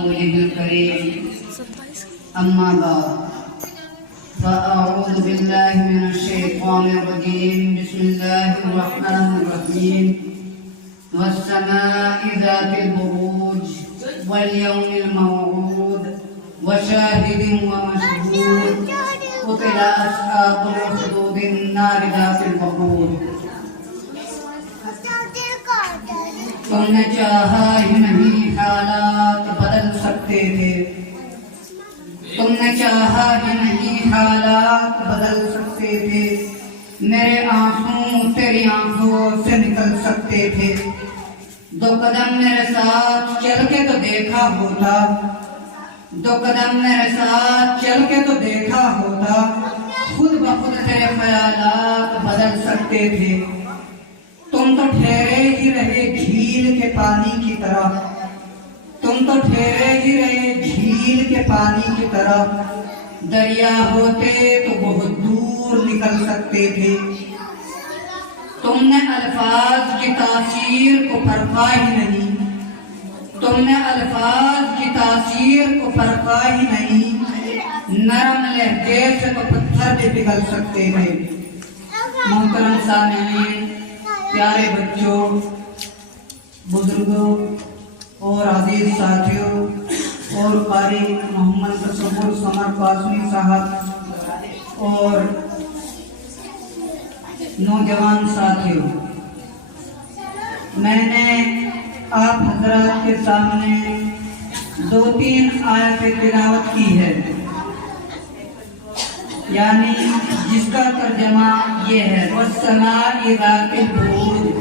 رسوله الكريم أما بعد فأعوذ بالله من الشيطان الرجيم بسم الله الرحمن الرحيم والسماء ذات البروج واليوم الموعود وشاهد ومشهود قتل أصحاب الأخدود النار ذات الوقود تم نے چاہا ہی نہیں حالات بدل سکتے تھے تم نے چاہا ہی نہیں حالات بدل سکتے تھے میرے آنسوں تیری آنکھوں سے نکل سکتے تھے دو قدم میرے ساتھ چل کے تو دیکھا ہوتا دو قدم میرے ساتھ چل کے تو دیکھا ہوتا خود بخود تیرے خیالات بدل سکتے تھے تم تو ٹھہرے ہی رہے جھیل کے پانی کی طرح تم تو ٹھہرے ہی رہے جھیل کے پانی کی طرح دریا ہوتے تو بہت دور نکل سکتے تھے تم نے الفاظ کی تاثیر کو پرکھا ہی نہیں تم نے الفاظ کی تاثیر کو پرکھا ہی نہیں نرم لہجے سے تو پتھر بھی پگھل سکتے تھے محترم سامعین پیارے بچوں بزرگوں اور عزیز ساتھیوں اور قاری محمد تصور سمر قاسمی صاحب اور نوجوان ساتھیوں میں نے آپ حضرات کے سامنے 2-3 آیت تلاوت کی ہے یعنی جس کا ترجمہ یہ ہے وَالسَّمَاءِ ذَاتِ الْبُرُوجِ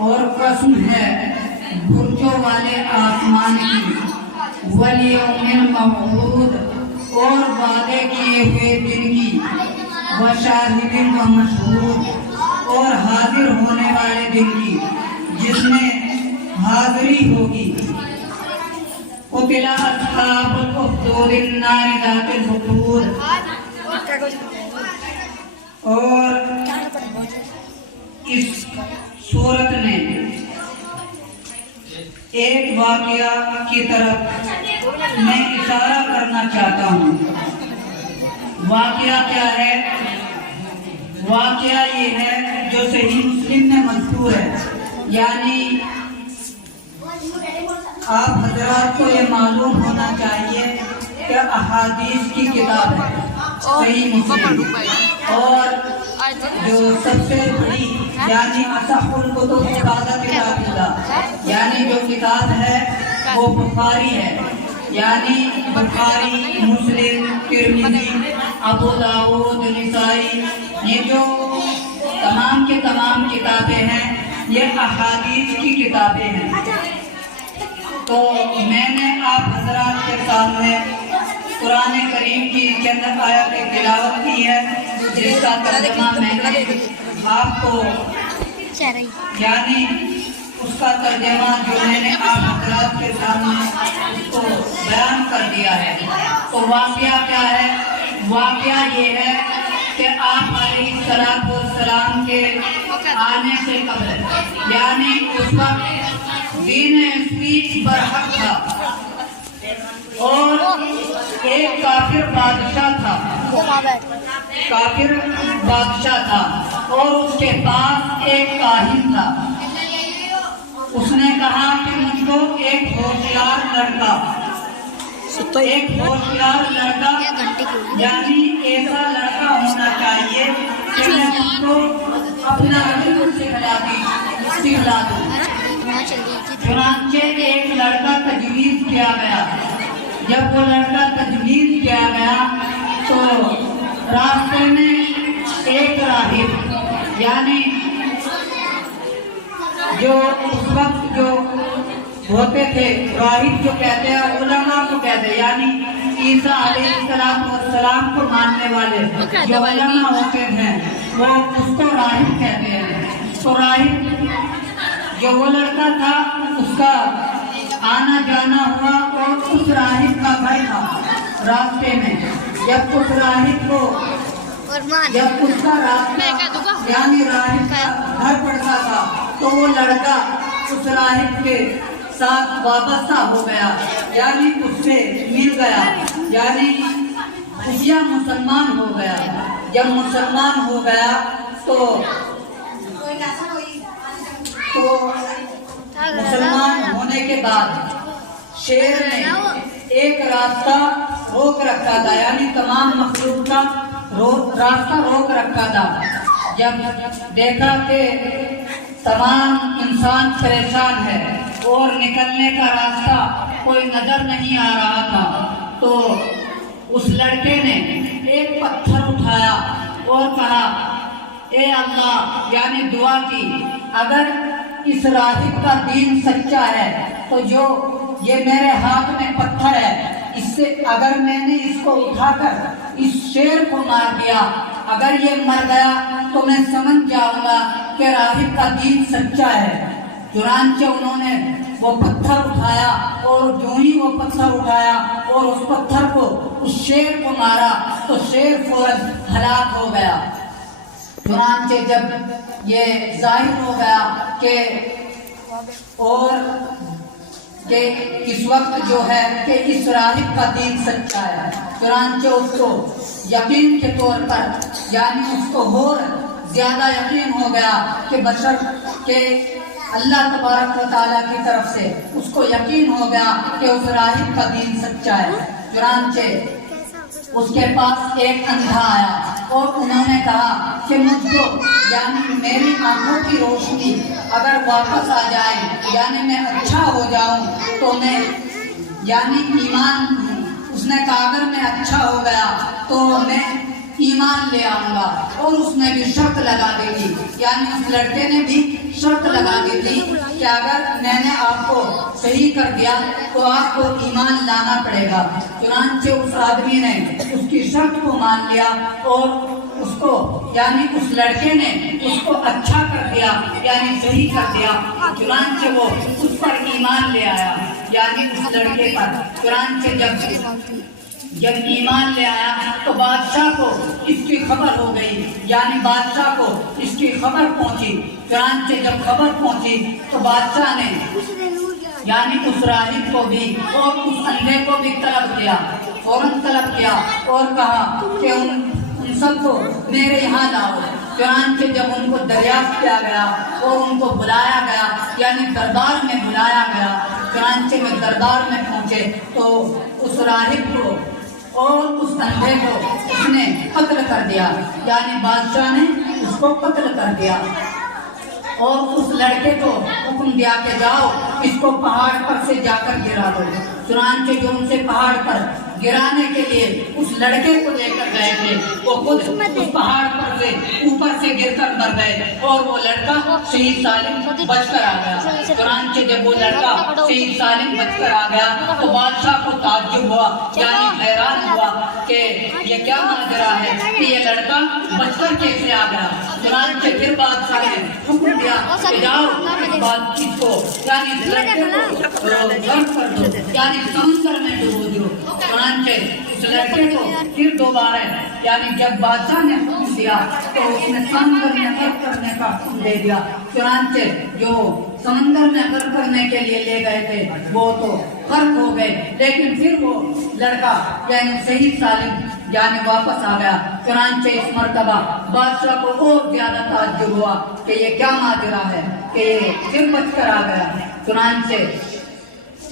اور قسم ہے برجوں والے آسمان کی وَالْيَوْمِ الْمَوْعُودِ اور وعدے کیے ہوئے دن کی وَشَاهِدٍ وَمَشْهُودٍ اور حاضر ہونے والے دن کی جس میں حاضری ہوگی قُتِلَ أَصْحَابُ الْأُخْدُودِ النَّارِ ذَاتِ الْوَقُودِ اور اس سورت میں ایک واقعہ کی طرف میں اشارہ کرنا چاہتا ہوں واقعہ کیا ہے واقعہ یہ ہے جو صحیح مسلم میں مذکور ہے یعنی آپ حضرات کو یہ معلوم ہونا چاہیے کہ احادیث کی کتاب ہے صحیح مسلم اور جو سب سے بڑی یعنی اصح الکتب بعد کتاب اللہ یعنی جو کتاب ہے وہ بخاری ہے یعنی بخاری مسلم ترمذی ابو داؤد نسائی یہ جو تمام کے تمام کتابیں ہیں یہ احادیث کی کتابیں ہیں تو میں نے آپ حضرات کے سامنے قرآن کریم کی چند آیات تلاوت کی ہے جس کا ترجمہ میں نے آپ کو یعنی اس کا ترجمہ جو میں نے آپ حضرات کے سامنے اس کو بیان کر دیا ہے تو واقعہ کیا ہے واقعہ یہ ہے کہ آپ علیہ السلام کے آنے سے قبل یعنی اس وقت دین اسلام برحق تھا اور ایک کافر بادشاہ تھا اور اس کے پاس ایک کاہن تھا اس نے کہا کہ مجھ کو ایک ہوشیار لڑکا یعنی ایسا لڑکا ہونا چاہیے کہ میں اس کو اپنا علم سکھلا دوں چنانچہ ایک لڑکا تجویز کیا گیا جب وہ لڑکا تجویز کیا گیا تو راستے میں ایک راہب یعنی جو اس وقت جو ہوتے تھے راہب جو کہتے ہیں علماء کو کہتے ہیں یعنی عیسیٰ علیہ السلام کو ماننے والے جو علماء ہوتے ہیں وہ اس کو راہب کہتے ہیں تو راہب جو وہ لڑکا تھا اس کا آنا جانا ہوا اور اس راہب کا گھر تھا راستے میں جب اس راہب کو جب اس کا راستہ یعنی راہب کا گھر پڑتا تھا تو وہ لڑکا اس راہب کے ساتھ وابستہ ہو گیا یعنی یعنی خفیہ مسلمان ہو گیا. جب مسلمان ہو گیا تو مسلمان ہونے کے بعد شیر نے ایک راستہ روک رکھا تھا، یعنی تمام مخلوق کا راستہ روک رکھا تھا. جب دیکھا کہ تمام انسان پریشان ہے اور نکلنے کا راستہ کوئی نظر نہیں آ رہا تھا، تو اس لڑکے نے ایک پتھر اٹھایا اور کہا اے اللہ، یعنی دعا کی، اگر اس راہب کا دین سچا ہے تو جو یہ میرے ہاتھ میں پتھر ہے، اس سے اگر میں نے اس کو اٹھا کر اس شیر کو مار دیا، اگر یہ مر گیا تو میں سمجھ جاؤں گا کہ راہب کا دین سچا ہے. چنانچہ انہوں نے وہ پتھر اٹھایا اور جو ہی وہ پتھر اٹھایا اور اس پتھر کو اس شیر کو مارا تو شیر فوراً ہلاک ہو گیا. چنانچہ جب یہ ظاہر ہو گیا کہ اس وقت جو ہے کہ اس راہب کا دین سچا ہے، چنانچہ اس کو یقین کے طور پر، یعنی اس کو اور زیادہ یقین ہو گیا کہ بشر کہ اللہ تبارک و تعالیٰ کی طرف سے اس کو یقین ہو گیا کہ اس راہب کا دین سچا ہے. چنانچہ اس کے پاس ایک اندھا آیا اور انہوں نے کہا کہ مجھ کو، یعنی میری آنکھوں کی روشنی اگر واپس آ جائے، یعنی میں اچھا ہو جاؤں تو میں، یعنی ایمان، اس نے کہا اگر میں اچھا ہو گیا تو میں ایمان لے آؤں گا. اور اس نے بھی شرط لگا دی تھی، یعنی اس لڑکے نے بھی شرط لگا دی تھی کہ اگر میں نے آپ کو صحیح کر دیا تو آپ کو ایمان لانا پڑے گا. چنانچہ اس آدمی نے اس کی شرط کو مان لیا اور اس کو، یعنی اس لڑکے نے اس کو اچھا کر دیا، یعنی صحیح کر دیا. چنانچہ وہ اس پر ایمان لے آیا، یعنی اس لڑکے پر. چنانچہ جب ایمان لے آیا تو بادشاہ کو اس کی خبر ہو گئی، یعنی بادشاہ کو اس کی خبر پہنچی. چنانچہ جب خبر پہنچی تو بادشاہ نے، یعنی اس راہب کو بھی اور اس اندھے کو بھی طلب کیا، فوراً طلب کیا اور کہا کہ ان سب کو میرے یہاں لاؤ. چنانچہ جب ان کو دریافت کیا گیا اور ان کو بلایا گیا، یعنی دربار میں بلایا گیا. چنانچہ میں دربار میں پہنچے تو اس راہب کو اور اس اندھے کو اس نے قتل کر دیا، یعنی بادشاہ نے اس کو قتل کر دیا. اور اس لڑکے کو حکم دیا کہ جاؤ اس کو پہاڑ پر سے جا کر گرا دو. چنانچہ جو ان سے پہاڑ پر گرانے کے لیے اس لڑکے کو لے کر گئے تھے، وہ خود اس پہاڑ پر سے اوپر سے گر کر مر گئے اور وہ لڑکا شہید سالم بچ کر آ گیا. چنانچہ جب وہ لڑکا شہید سالم بچ کر آ گیا تو بادشاہ کو تعجب ہوا، یعنی حیران ہوا کہ یہ کیا ماجرا ہے کہ یہ لڑکا بچ کر کیسے آ گیا. چنانچہ پھر بادشاہ نے حکم دیا کہ جاؤ اس کو، یعنی اس لڑکے کو غرق کر دو، یعنی سمندر میں ڈبو دو. چنانچہ اس لڑکے کو پھر دوبارہ، یعنی جب بادشاہ نے حکم دیا تو اس نے سمندر میں غرق کرنے کا حکم دے دیا. چنانچہ جو سمندر میں غرق کرنے کے لیے لے گئے تھے وہ تو غرق ہو گئے، لیکن پھر وہ لڑکا یعنی شہید سالم یعنی واپس آ گیا. چنانچہ اس مرتبہ بادشاہ کو اور زیادہ تعجب ہوا کہ یہ کیا ماجرا ہے کہ یہ پھر بچ کر آ گیا. چنانچہ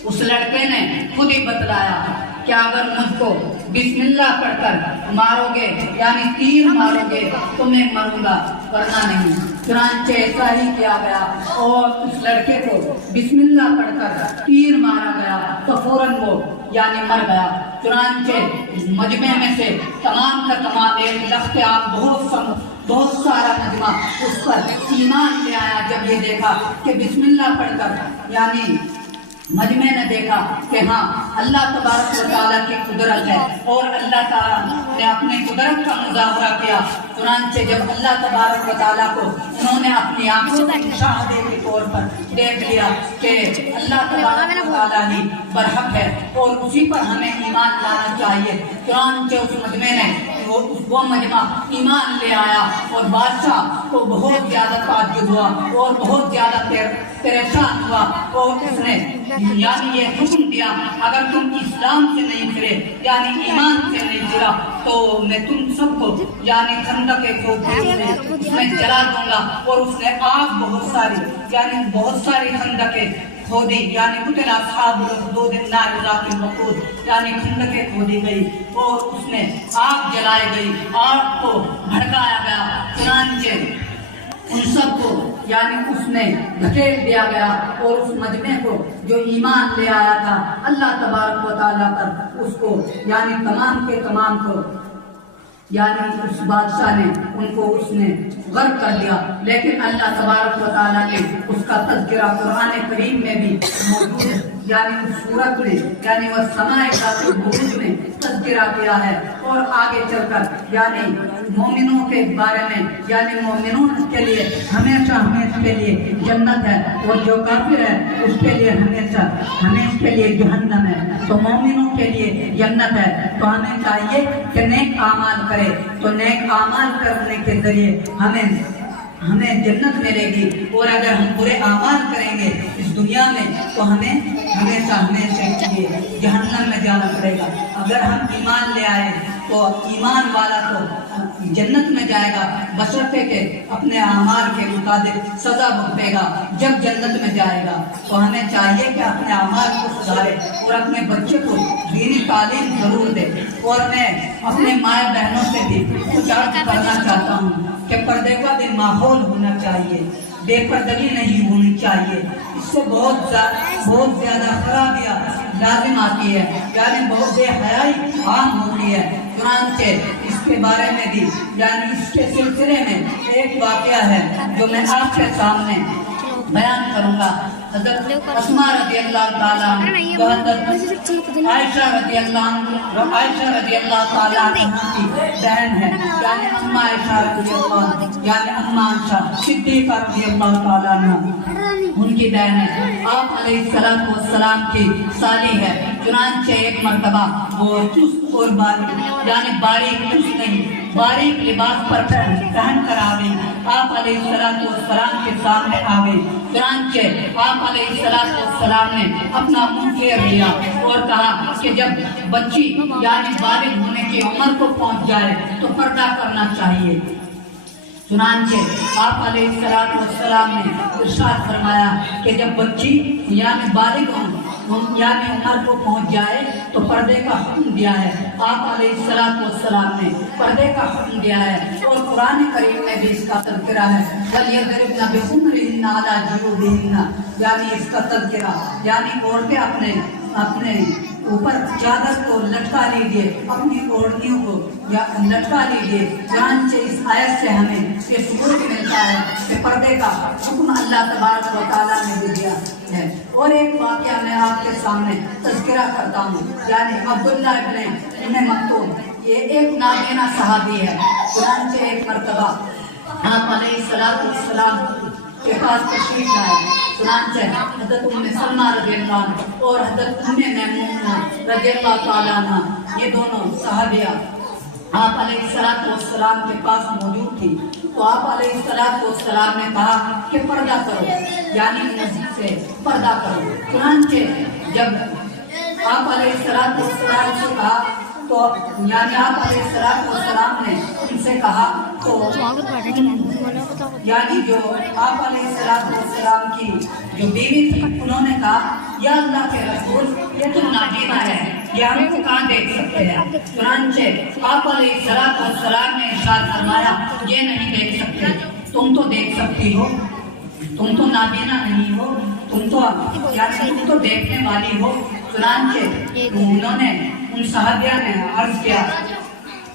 اس لڑکے نے خود ہی بتلایا کہ اگر مجھ کو بسم اللہ پڑھ کر مارو گے، یعنی تیر مارو گے تو میں مروں گا، ورنہ نہیں. چنانچہ ایسا ہی کیا گیا اور اس لڑکے کو بسم اللہ پڑھ کر تیر مارا گیا تو فوراً وہ یعنی مر گیا. چنانچہ مجمع میں سے تمام کا تمام ایک لخت عام بہت سارا مجمع اس پر ایمان لے آیا جب یہ دیکھا کہ بسم اللہ پڑھ کر، یعنی مجمع نے دیکھا کہ ہاں اللہ تبارک و تعالیٰ کی قدرت ہے اور اللہ تعالیٰ نے اپنی قدرت کا مظاہرہ کیا. چنانچہ جب اللہ تبارک و تعالیٰ کو انہوں نے اپنی آنکھوں سے مشاہدے کے طور پر دیکھ لیا کہ اللہ تبارک و تعالیٰ ہی برحق ہے اور اسی پر ہمیں ایمان لانا چاہیے. چنانچہ اس مجمع نے وہ مجمع ایمان لے آیا اور بادشاہ کو بہت زیادہ تعجب ہوا اور بہت زیادہ پریشان ہوا اور اس نے یعنی یہ حکم دیا اگر تم اس اسلام سے نہیں پھرے یعنی ایمان سے نہیں پھرا تو میں تم سب کو یعنی خندق اس میں جلا دوں گا. اور اس نے آگ بہت ساری خندقیں کھودی یعنی قتل اصحاب الاخدود النار ذات الوقود یعنی خندقیں کھودی گئی اور اس میں آگ جلائی گئی, آگ کو بھڑکایا گیا. چنانچہ ان سب کو یعنی اس میں دھکیل دیا گیا اور اس مجمع کو جو ایمان لے آیا تھا اللہ تبارک و تعالیٰ پر, اس کو یعنی تمام کے تمام کو یعنی اس بادشاہ نے ان کو اس نے غرق کر دیا. لیکن اللہ تبارک و تعالیٰ نے اس کا تذکرہ قرآن کریم میں بھی موجود ہے یعنی اس سورت میں یعنی والسماء ذات البروج میں تذکرہ کیا ہے. اور آگے چل کر یعنی مومنوں کے بارے میں یعنی مومنوں کے لیے ہمیشہ کے لیے جنت ہے اور جو کافر ہے اس کے لیے ہمیشہ کے لیے جہنم ہے. تو مومنوں کے لیے جنت ہے تو ہمیں چاہیے کہ نیک اعمال کرے. تو نیک اعمال کرنے کے ذریعے ہمیں جنت ملے گی. اور اگر ہم برے اعمال کریں گے اس دنیا میں تو ہمیں ہمیشہ کے لیے جہنم میں جانا پڑے گا. اگر ہم ایمان لے آئے تو ایمان والا تو جنت میں جائے گا بشرطے کہ اپنے اعمال کے مطابق سزا بھگتے گا. جب جنت میں جائے گا تو ہمیں چاہیے کہ اپنے اعمال کو سدھارے اور اپنے بچے کو دینی تعلیم ضرور دے. اور میں اپنے مائیں بہنوں سے بھی کچھ عرض کرنا چاہتا ہوں کہ پردے کا بھی ماحول ہونا چاہیے, بے پردگی نہیں ہونی چاہیے. اس سے بہت زیادہ خرابیاں لازم آتی ہے یعنی بہت بے حیائی عام ہوتی ہے. چنانچہ اس کے بارے میں بھی یعنی اس کے سلسلے میں ایک واقعہ ہے جو میں آپ کے سامنے بیان کروں گا. حضرت اسماء رضی اللہ تعالیٰ حضرت عائشہ رضی اللہ تعالیٰ کی بہن ہے یعنی اماں عائشہ رضی اللہ یعنی اماں عائشہ صدیقہ رضی اللہ تعالیٰ ان کی بہن ہے. آپ علیہ السلام کی سالی ہے. چنانچہ ایک مرتبہ وہ چست اور باریک لباس پر پہن کر آ گئی. آپ علیہ السلام کے سامنے آ گئی. چنانچہ آپ علیہ السلام نے اپنا منہ پھیر لیا اور کہا کہ جب بچی یعنی بالغ ہونے کی عمر کو پہنچ جائے تو پردہ کرنا چاہیے. چنانچہ آپ علیہ السلام نے ارشاد فرمایا کہ جب بچی یعنی بالغ یعنی عمر کو پہنچ جائے تو پردے کا حکم دیا ہے. آپ علیہ السلام نے پردے کا حکم دیا ہے اور قرآن کریم میں بھی اس کا تذکرہ ہے. وَلْيَضْرِبْنَ بِخُمُرِهِنَّ عَلَىٰ جُيُوبِهِنَّ یعنی اس کا تذکرہ یعنی عورتیں اپنے اوپر چادر کو لٹکا لیجیے, اپنی اوڑھنیوں کو یا لٹکا لیجیے. چنانچہ اس آیت سے ہمیں یہ ثبوت ملتا ہے کہ پردے کا حکم اللہ تبارک و تعالیٰ نے بھی دیا ہے. اور ایک واقعہ میں آپ کے سامنے تذکرہ کرتا ہوں یعنی عبداللہ ابن مکتوم, یہ ایک نابینا صحابی ہے. چنانچہ ایک مرتبہ آپ علیہ السلام کے پاس تشریف لائے. چنانچہ حضرت ام سلمہ رضی اللہ عنہ اور حضرت ام میمونہ رضی اللہ تعالیٰ عنہ یہ دونوں صحابیہ آپ علیہ السلام کے پاس موجود تھی. تو آپ علیہ السلام نے کہا کہ پردہ کرو یعنی مسجد سے پردہ کرو. چنانچہ جب آپ علیہ السلام سے کہا تو یعنی آپ علیہ السلام نے ان سے کہا تو یعنی جو آپ علیہ السلام کی جو بیوی تھی انہوں نے کہا یا اللہ کے رسول یہ تو نابینا ہے, یہ ہم کو کہاں دیکھ سکتے ہیں. چنانچہ آپ علیہ السلام نے ارشاد فرمایا یہ نہیں دیکھ سکتے, تم تو دیکھ سکتی ہو, تم تو نابینا نہیں ہو, تم تو دیکھنے والی ہو. چنانچہ انہوں نے ان صحابیہ نے عرض کیا,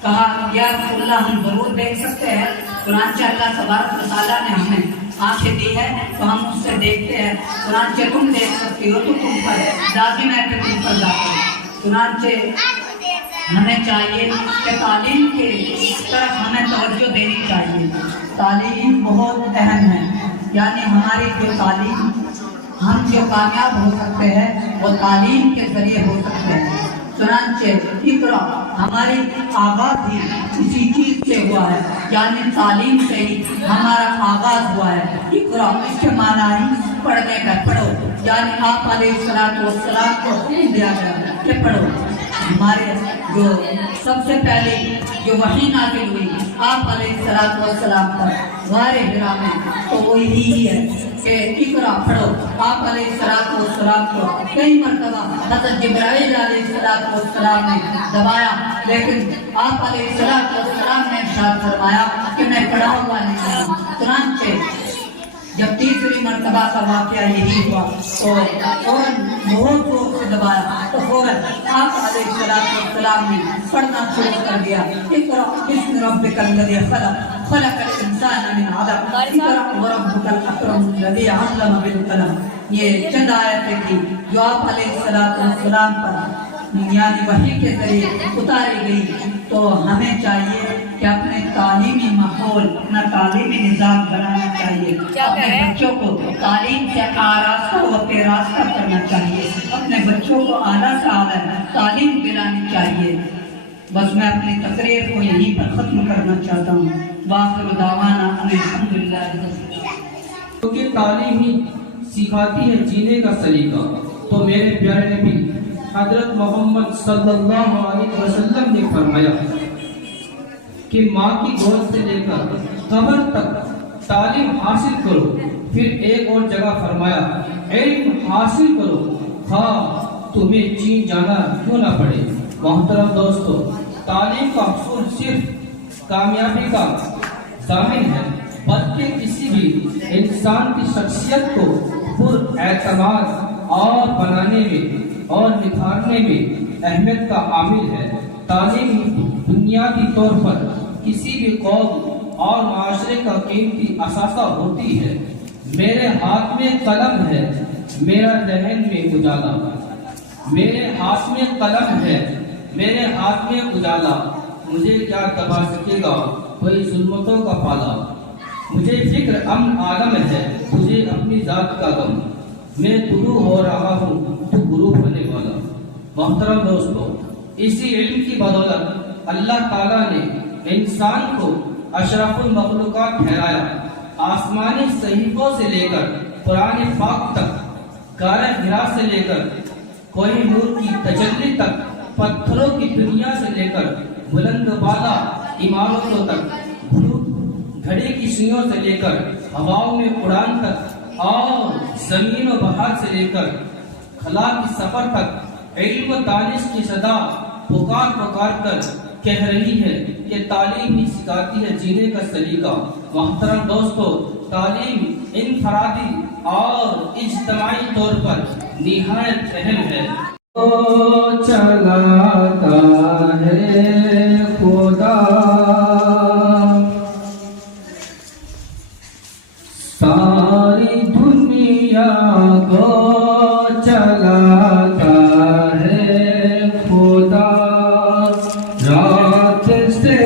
کہا یا رسول اللہ ہم ضرور دیکھ سکتے ہیں. چنانچہ اللہ تبارک و تعالیٰ نے ہمیں آنکھیں دی ہے تو ہم اس سے دیکھتے ہیں. چنانچہ تم دیکھ سکتی ہو تو تم پر لازم ہے کہ تم پر جاتے. چنانچہ ہمیں چاہیے کہ تعلیم کی طرف ہمیں توجہ دینی چاہیے. تعلیم بہت اہم ہے یعنی ہماری جو تعلیم ہم جو کامیاب ہو سکتے ہیں وہ تعلیم کے ذریعے ہو سکتے ہیں. چنانچہ اقرا ہماری آغاز ہی اسی چیز سے ہوا ہے یعنی تعلیم سے ہی ہمارا آغاز ہوا ہے. اقرا اس کے معنی ہی پڑھنے کا, پڑھو یعنی آپ علیہ السلام کو حکم دیا گیا کہ پڑھو ہمارے جو سب سے پہلے جو وحی نازل ہوئی آپ علیہ الصلوۃ والسلام پر غار حرا میں تو وہی ہے کہ اقرا پڑھو. آپ علیہ الصلوۃ والسلام کو کئی مرتبہ حضرت جبرائیل علیہ الصلوۃ والسلام نے دبایا لیکن آپ علیہ الصلوۃ والسلام نے ارشاد فرمایا کہ میں پڑھا ہوا نہیں ہوں. چنانچہ جب تیسری مرتبہ کا واقعہ یہی ہوا تو فوراً بہت زور سے دبایا تو فوراً آپ علیہ الصلوۃ والسلام نے پڑھنا شروع کر دیا. اقرأ بسم ربک الذی خلق خلق الانسان من علق اقرأ وربک الاکرم الذی علم بالقلم. یہ چند آیتیں تھی جو آپ علیہ الصلوۃ والسلام پر یعنی وحی کے ذریعے اتاری گئی. تو ہمیں چاہیے کہ اپنے تعلیمی ماحول اپنا تعلیمی نظام بنانا چاہیے. اپنے بچوں کو تعلیم سے آراستہ و پیراستہ کرنا چاہیے. اپنے بچوں کو اعلیٰ سے اعلیٰ تعلیم دلانی چاہیے. بس میں اپنی تقریر کو یہیں پر ختم کرنا چاہتا ہوں. وآخر دعوانا الحمدللہ. کیونکہ تعلیم ہی سکھاتی ہے جینے کا سلیقہ. تو میرے پیارے نبی حضرت محمد صلی اللہ علیہ وسلم نے فرمایا کہ ماں کی گود سے لے کر قبر تک تعلیم حاصل کرو. پھر ایک اور جگہ فرمایا علم حاصل کرو خواہ تمہیں چین جانا کیوں نہ پڑے. محترم دوستو، تعلیم کا حصول صرف کامیابی کا ضامن ہے بلکہ کسی بھی انسان کی شخصیت کو پر اعتماد اور بنانے میں اور نکھارنے میں اہمیت کا عامل ہے. تعلیم بنیادی طور پر کسی بھی قوم اور معاشرے کا قیمتی اثاثہ ہوتی ہے. میرے ہاتھ میں قلم ہے میرا ذہن میں اجالا. میرے ہاتھ میں قلم ہے میرے ہاتھ میں اجالا. مجھے کیا دبا سکے گا کوئی ظلمتوں کا پالا. مجھے فکر امن عالم ہے تجھے اپنی ذات کا غم. میں طلوع ہو رہا ہوں تو غروب ہونے والا. محترم دوستو، اسی علم کی بدولت اللہ تعالیٰ نے انسان کو اشرف المخلوقات ٹھہرایا. آسمانی صحیفوں سے لے کر قرآن پاک تک، غار حرا سے لے کر کوئی نور کی تجلی تک، پتھروں کی دنیا سے لے کر بلند بالا عمارتوں تک، گھڑی کی سوئیوں سے لے کر ہواؤں میں اڑان تک، اور زمین و بہار سے لے کر خلا کی سفر تک علم و دانش کی صدا پکار پکار کر کہہ رہی ہے کہ تعلیم ہی سکھاتی ہے جینے کا سلیقہ. محترم دوستو، تعلیم انفرادی اور اجتماعی طور پر نہایت اہم ہے. چلاتا ہے خدا ساری دنیا کو چلاتا ہے خدا. رات سے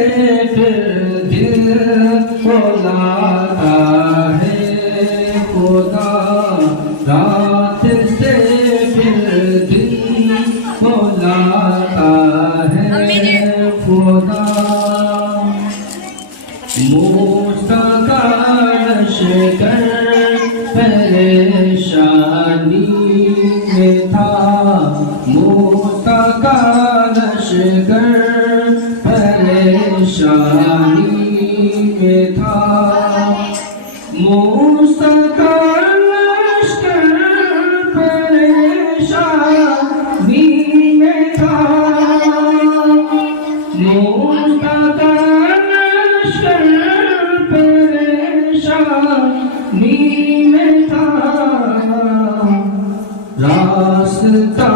پھر دل کو لاتا ہے خدا. رات سے پھر دل کو لاتا ہے خدا. موسیٰ کا لشکر پریشانی میں تھا. موسیٰ کا لشکر پریشانی میں تھا. موسیٰ کا لشکر پریشانی میں تھا. موسیٰ کا لشکر پریشانی میں تھا. راستہ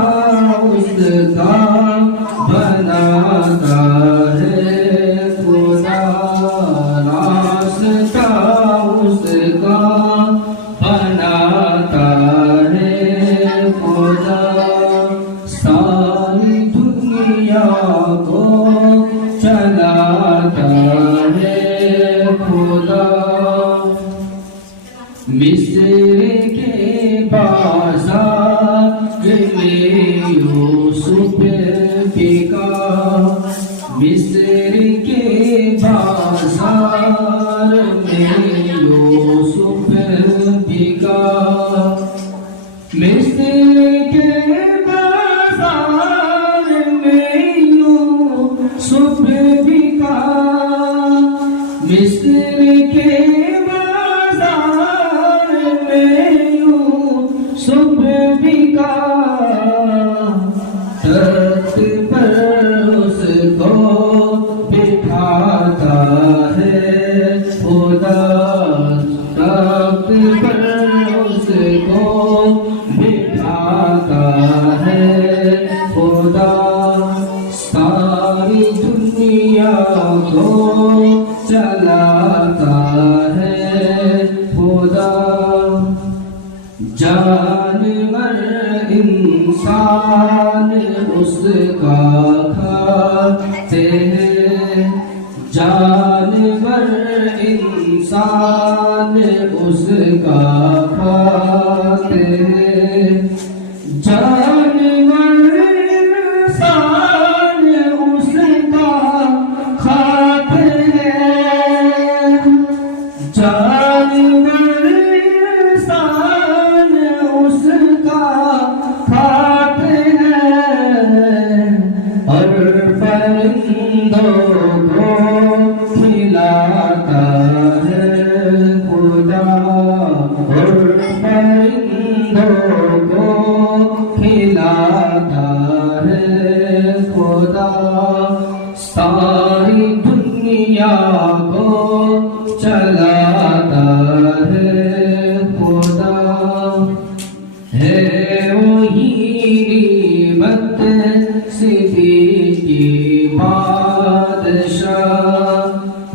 اس کا بناتا ہے خدا. راستہ اس کا بناتا ہے خدا. ساری دنیا کو چلاتا ہے خدا. مصر کے بازار میں یوسف بکا. مصر کے بازار میں یوسف بکا. مصر کے بازار کا کھاتے ہیں، جانور انسان اس کا کھاتے ہیں، جانور انسان اس کا کھاتے ہیں، جانور انسان اس کا کھاتے ہیں، اور پرندوں کو کھلاتا ہے خدا، اور پرندوں کو کھلاتا ہے خدا، ساری دنیا کو چلاتا ہے خدا، ہے وہی نعمت صدیقی بادشاہ،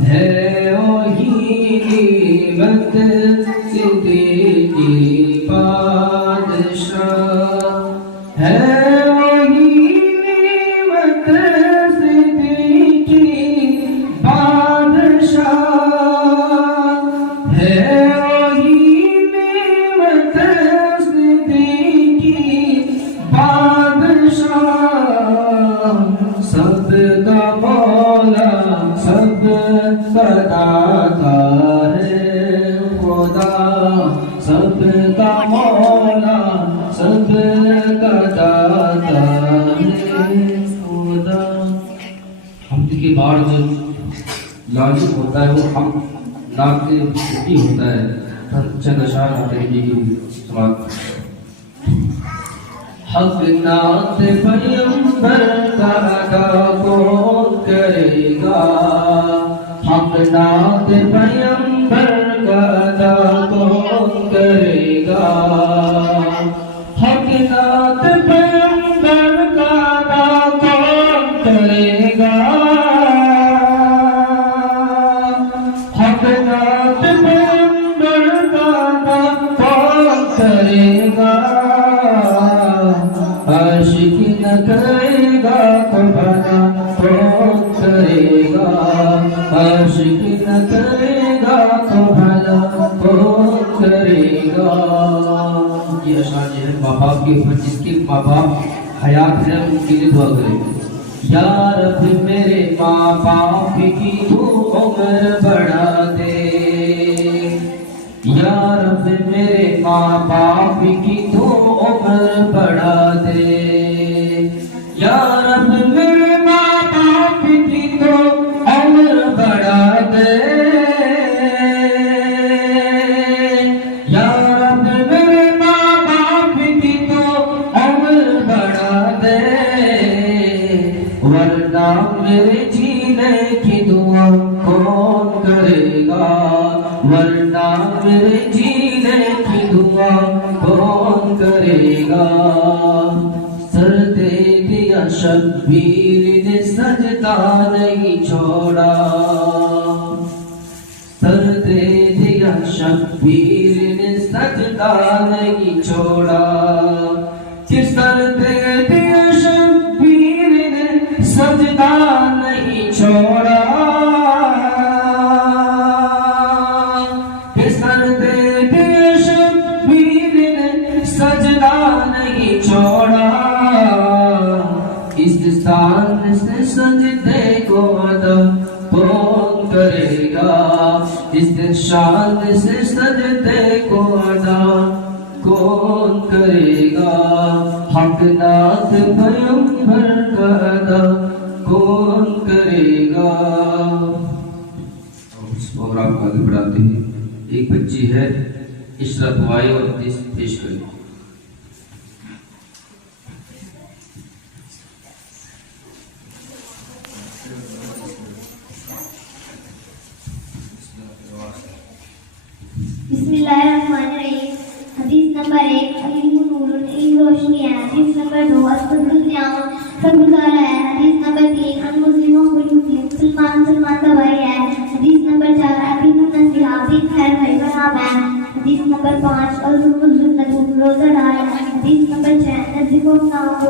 ہے وہی نعمت صدیقی بادشاہ، ہے وہی نعمت صدیقی بادشاہ، ہے وہی نعمت صدیقی بادشاہ، سب کا مولا سب کا داتا ہے خدا، سب کا مولا سب کا داتا ہے خدا۔ حمد کے بعد جو لازم ہوتا ہے وہ ہم ناک سے چھٹی ہوتا ہے، چند اشعار آتے ہیں کی سماعت۔ حق نعت پیغمبر کا ادا کون کرے گا، حق نعت پیغمبر کا ادا کون کرے گا، حق نعت پیغمبر کا ادا کون کرے گا، حق نعت پیغمبر کا ادا کون کرے گا، عاشق نہ کرے گا تو بھلا کون کرے گا، عاشق نہ کرے گا تو بھلا کون کرے گا۔ یہ اشعار جو ہے ماں باپ کے اوپر، جس کے ماں باپ حیات ہے ان کے لیے دعا کریں۔ یا رب میرے ماں باپ کی تو عمر بڑھا دے، یا رب میرے ماں باپ کی تو عمر بڑھا دے، یا رب میرے ماں باپ کی تو عمر بڑھا دے، یا رب میرے ماں باپ کی تو عمر بڑھا دے، ورنہ میرے جینے کی دعا کون کرے گا، ورنہ میرے جینے کی دعا کون کرے گا، سر دے دیا شبیر نے سجدہ نہیں چھوڑا، سر دے دیا شبیر نے سجدہ نہیں چھوڑا، کہ سر دے دیا شبیر نے سجدہ نہیں چھوڑا، کہ سر دے دیا شبیر نے سجدہ نہیں چھوڑا، اس شان سے سجدے کو ادا کون کرے گا، اس شان سے سجدے کو ادا کون کرے گا، حق نعت پیغمبر کا ادا کون کرے گا۔ اس پروگرام کو آگے بڑھاتے ہیں، ایک بچی ہے عشرت وائے اور پیش کرے۔ بسم اللہ الرحمن الرحیم۔ حدیث نمبر 1 علم نور علم روشنی ہے، حدیث نمبر 2 الفضل قیام فرمزال ہے، حدیث نمبر 3 المسلموں کو مسلمان کا بھائی ہے، حدیث نمبر 4 ابن نصیحہ دین خیر بھائی کا نام ہے، حدیث نمبر 5 الزم روزہ دار، حدیث نمبر 6 نزدیک گناہوں کو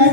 10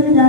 17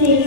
23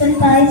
27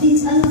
30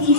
30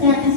33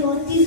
34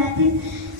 35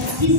36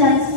40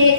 1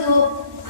2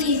3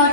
8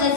10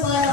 12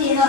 13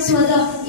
14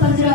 15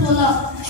16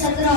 17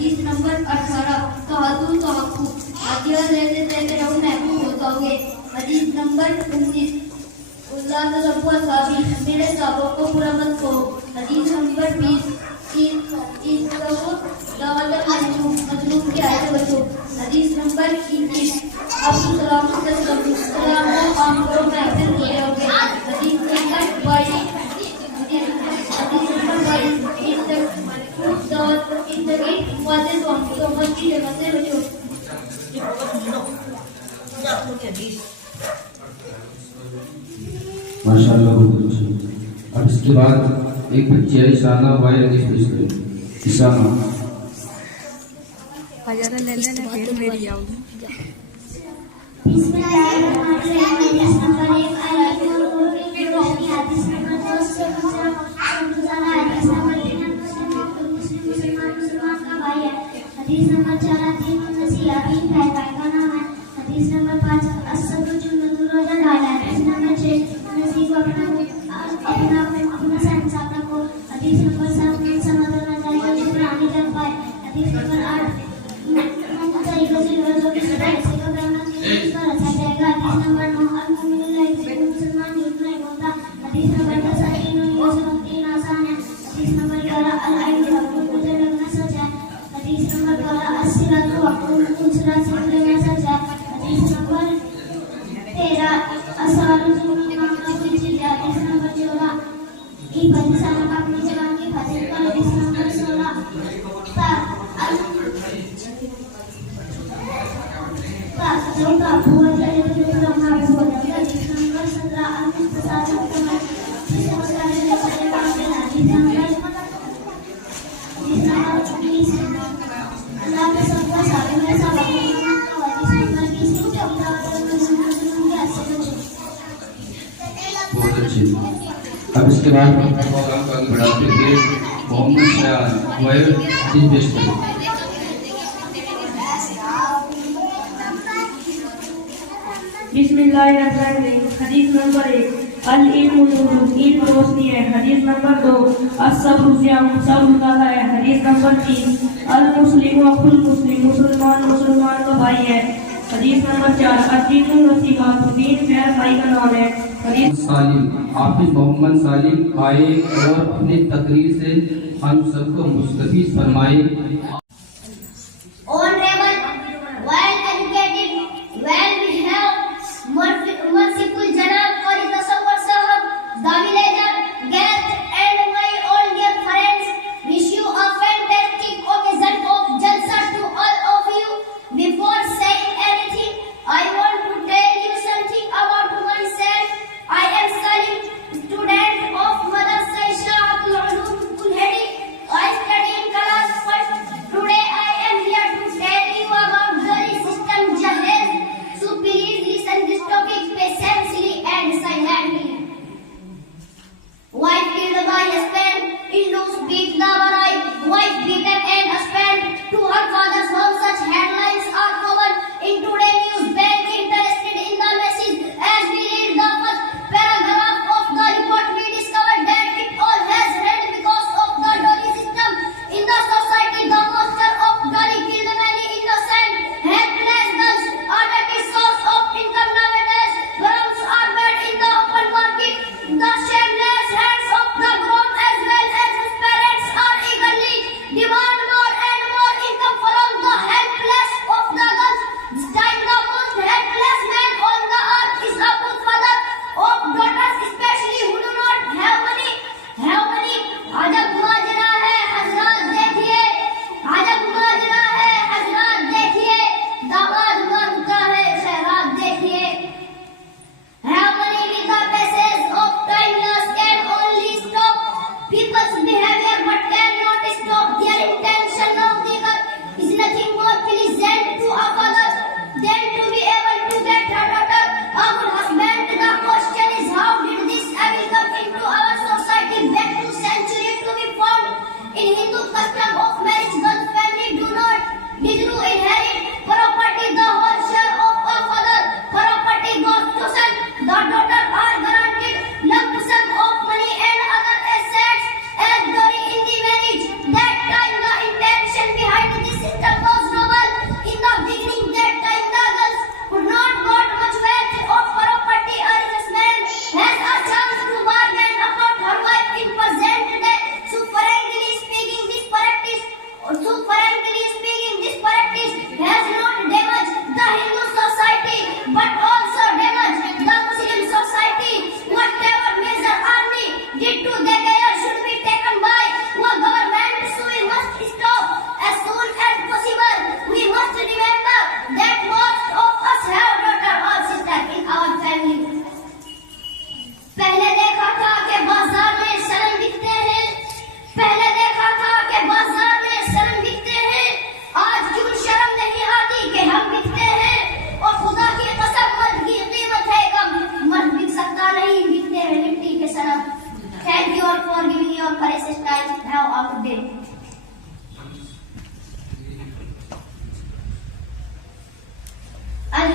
حدیث نمبر 18 تحدث توقف اجر لیتے لیتے رہو محبوب ہو جاؤ گے حدیث نمبر 19 اللہ تجربہ صحابی میرے صحابوں کو برا مت کہو حدیث نمبر 20 دعوت مظلوم کی آیت بچو حدیث نمبر 21 آپ سلام سے سلام کو عام کرو محفل کیے ہوگے حدیث نمبر 22 زندگی واضح تہمت کی جگہ سے بچو ماشاء اللہ بہت اچھا اب اس کے بعد ایک بچی ہے اشانہ وائے حدیث پیش کرے اشانہ بسم اللہ الرحمن الرحیم حدیث نمبر 1 حدیث نمبر 2 مسلمان کا بھائی ہے حدیث نمبر 4 نصیحت بھائی کا نام ہے حدیث نمبر 5 الصبر جنۃ الرجا ڈالا ہے حدیث نمبر 6 نصیب اپنا سنسا کو حدیث نمبر 7 سمجھ ہونا چاہیے جبرانی جب پائے حدیث نمبر 8 طریقوں سے روزوں کی صدائی سے گھبرانا اس کا رچا جائے گا حدیث نمبر 9 المؤمن لا یکذب مسلمان جھوٹ نہیں بولتا حدیث نمبر 10 دین آسان ہے حدیث نمبر 11 العین حق مجھے لگنا سچ ہے حدیث نمبر 12 الصراط حق دوسرا سے لگنا سچ ہے حدیث نمبر 13 اسرار الجنون کا کوئی چیز ہے حدیث نمبر 14 کی انسان اپنی جان کی حفاظت کرے حدیث نمبر 16 بہت اچھے اب اس کے بعد پروگرام کو آگے بڑھاتے ہوئے محمد شایان وائے حدیث پیش کرے بسم اللہ الرحمن الرحیم حدیث نمبر 1 العلم نور علم روشنی ہے حدیث نمبر 2 الصبر ضیاء صبر ضیاء ہے حدیث نمبر 3 المسلم اخو المسلم مسلمان کا بھائی ہے حدیث نمبر 4 الدین النصیحہ دین پیارا بھائی کا نام ہے حدیث سالم حافظ محمد سالم آئے اور اپنی تقریر سے ہم سب کو مستفید فرمائے honorable, well educated, well behaved, merciful Janab Qari Tasawwur Sahab, the villager, guest and my all dear friends, wish you a fantastic occasion of Jalsa to all of you. Before saying anything, I want to tell you something about myself. I am Salim, student of Madrasa Ishaq al-Ulum Kulhedi. I study in class 1st to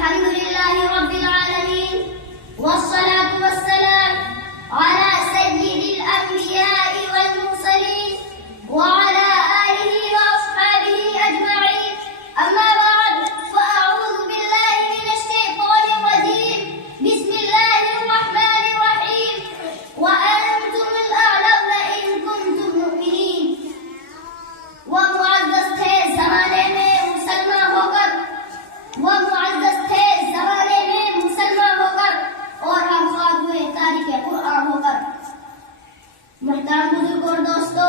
الحمدللہ رب العالمین والصلاة والسلام على سید الانبیاء والمرسلین وعلى آلہ واصحابہ اجمعین اما بعد فاعوذ باللہ من الشیطان الرجیم بسم اللہ الرحمن الرحیم وانتم الاعلون ان کنتم مؤمنین. وہ معزز تھے زمانے میں مسلمان ہو کر اور آباد ہوئے تاریخ قرآن ہو کر. محترم بزرگ اور دوستو،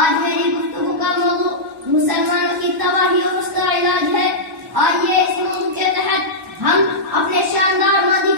آج میری گفتگو کا موضوع مسلمانوں کی تباہی اور اس کا علاج ہے. آئیے اس موضوع کے تحت ہم اپنے شاندار ماضی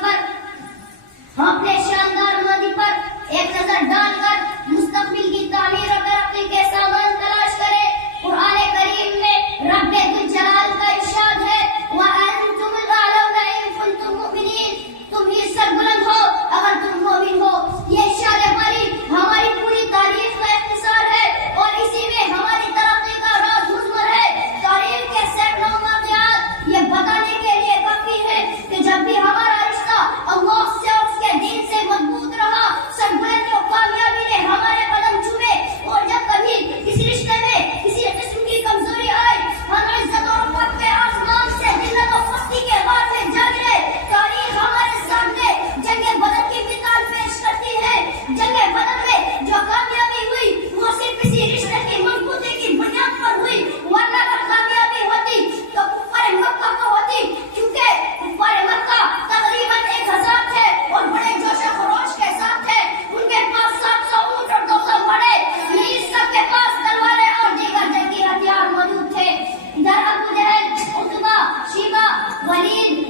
پر ایک نظر ڈال کر مستقبل کی تعمیر اور ترقی کے سامان تلاش کریں. قرآن کریم میں رب ذوالجلال کا ارشاد ہے وَأَنْتُمُ الْأَعْلَوْنَ إِن كُنتُم مُؤْمِنِينَ، تم ہی سربلند ہو اگر تم مومن ہو. یہ ارشاد باری ہماری پوری تاریخ کا اختصار ہے اور اسی میں ہماری ترقی کا راز مضمر ہے. تاریخ کے سینکڑوں واقعات یہ بتانے کے لیے کافی ہے کہ جب بھی ہمارا رشتہ اللہ سے اور اس کے دین سے مضبوط رہا، سربلندی اور کامیابی نے ہمارے قدم چومے، اور جب کبھی کسی رشتے میں کسی قسم کی کمزوری آئی، ہم عزت اور رفعت کے آسمان سے ذلت و پستی کے غار میں جا گرے. تاریخ ہمارے سامنے جنگ بدر کی مثال پیش کرتی ہے. جنگ بدر میں جو کامیابی ہوئی وہ صرف کسی رشتے کی مضبوطی کی بنیاد پر ہوئی، ورنہ اگر کامیابی ہوتی تو کفار مکہ کو ہوتی، کیونکہ کفار مکہ تقریباً 1000 تھے اور بڑے جوش و خروش کے ساتھ تھے. ان کے پاس 700 اونٹ اور 200 گھوڑے، یہ سب کے پاس تلواریں اور دیگر جنگی ہتھیار موجود تھے. ادھر ابو جہل، عتبہ، شیبہ، ولید،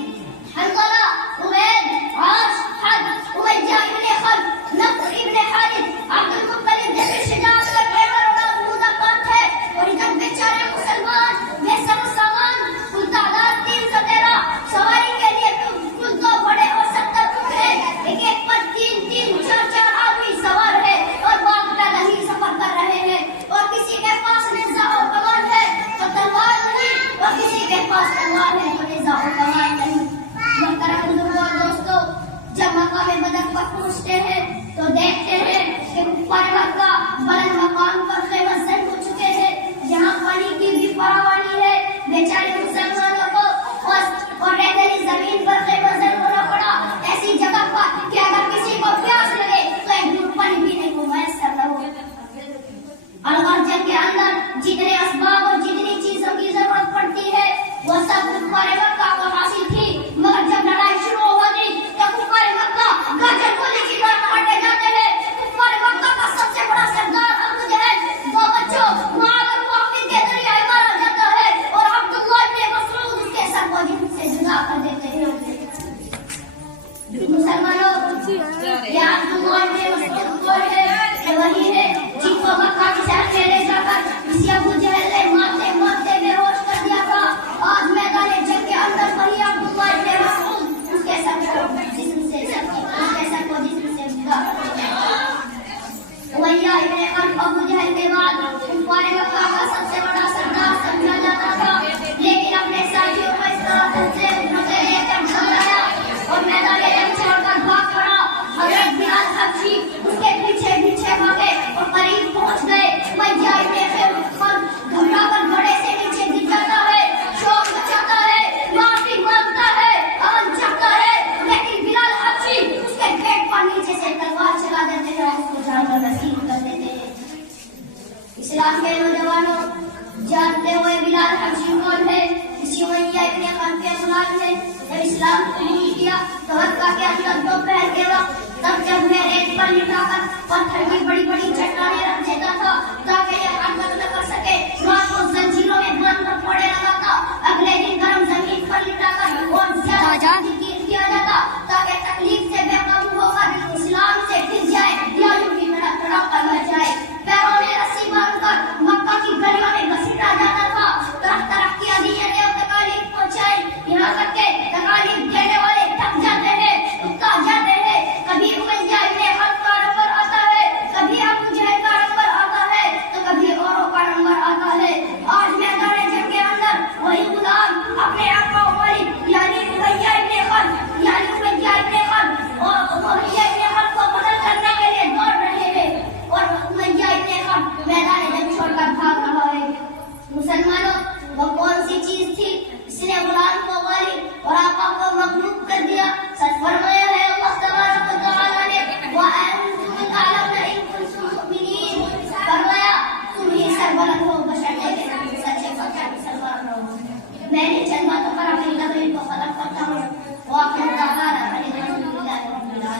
حنظلہ، عبید، عاص، حد، امیہ ابن خلف، نضر ابن حارث، عبد المطلب جیسے شجاعت کا ڈرائیور اور موزقات تھے. اور ادھر بیچارے مسلمان، یہ سب سامان کل تعداد 313، سواری کے لیے کل 2 بڑے اور 70 ٹکڑے، ایک پر 3 4 آدمی سوار ہے اور باغ پیدل ہی سفر کر رہے ہیں. اور کسی کے پاس نیزہ اور کمان ہے تو تلوار نہیں، اور کسی کے پاس تلوار ہے تو نیزہ اور کمان نہیں. محترم بزرگوں اور دوستو، جب مقام بدر پر پہنچتے ہیں تو دیکھتے ہیں کہ کفار مکہ بلند مقام پر خیمہ زن ہو چکے ہیں، جہاں پانی کی بھی فراوانی ہے. بیچارے مسلمانوں کو اور ریتیلی زمین پر خیمہ زن ہونا پڑا، ایسی جگہ پر کہ اگر کسی کو پیاس لگے تو ایک گھونٹ پانی پینے کو میسر نہ ہو. الغرض کے اندر جتنے اسباب اور جتنی چیزوں کی ضرورت پڑتی ہے وہ سب کفار مکہ کو حاصل تھی. مگر جب لڑائی شروع ہوتی تو کفار مکہ گاجر کولی کی طرح کاٹے جاتے ہیں. کفار مکہ کا سب سے بڑا سردار ابو جہل 2 بچوں معاذ اور معاویہ کے ذریعے مارا جاتا ہے اور عبداللہ ابن مسعود اس کے سر کو جن سے جدا کر دیتے ہیں. مسلمانوں، یہ عبداللہ ابن مسعود کون ہے؟ یہ وہی ہے جن کو مکہ کی سڑک میں لے جا کر اسی ابو جہل نے مارتے بے ہوش کر دیا تھا. آج میدان جنگ کے اندر وہی عبداللہ ابن مسعود اس کے سر کو جسم سے جدا کر دیا. امیہ ابن خلف ابو جہل کے بعد کفار مکہ کا سب سے بڑا سردار سمجھا جاتا تھا، لیکن اپنے ساتھیوں کو اس طرح سے لے کر گھبرایا اور میدان جنگ چھوڑ کر بھاگ پڑا. حضرت بلال حبشی اس کے پیچھے بھاگے اور قریب پہنچ گئے. امیہ ابن خلف گھبرا کر گھوڑے سے نیچے گر جاتا ہے، شوق مچاتا ہے، معافی مانگتا ہے، امن چاہتا ہے، لیکن بلال حبشی اس کے پیٹ پر نیچے سے تلوار چلا دیتے ہیں اور اس کو جان کا نصیب کر دیتے ہیں. اسلام کے نوجوانوں، جانتے ہوئے بلال حبشی کون ہے؟ اسی امیہ ابن خلف کے غلام ہے. جب اسلام قبول کیا تو مکہ کے اندر دوپہر کے وقت تب جب میں ریت پر لٹا کر پتھر کی بڑی چٹانیں رکھ دیتا تھا تاکہ یہ حرکت نہ کر سکے، رات کو زنجیروں میں باندھ کر پڑے رہا تھا. اگلے دن گرم زمین پر لٹا کر اور زیادہ کیا جاتا تاکہ تکلیف سے بے قابو ہو کر اسلام سے گر جائے یا یوں ہی تڑپتا مر جائے. پیروں میں رسی باندھ کر مکہ کی گلیوں میں گھسیٹا جاتا تھا. طرح کی اذیتیں اور تکالیف پہنچائی، یہاں تک کہ تکالیف دینے والے تھک جاتے ہیں، اکتا جاتے ہیں. کبھی امیہ ابن خلف کا نمبر آتا ہے، کبھی ابو جہل کا نمبر آتا ہے، تو کبھی اوروں کا نمبر آتا ہے. آج میدان جنگ کے اندر مغلوب کر دیا. سچ فرمایا ہے اللہ تبارک و تعالیٰ نے وَأَنْتُمُ الْأَعْلَوْنَ إِن كُنتُم مُؤْمِنِينَ. فرمایا تم ہی سربلند ہو بشرطے کہ تم سچے سربلند ہو. میں نے چند باتوں پر اپنی تقریر کو ختم کرتا ہوں. وآخر دعوانا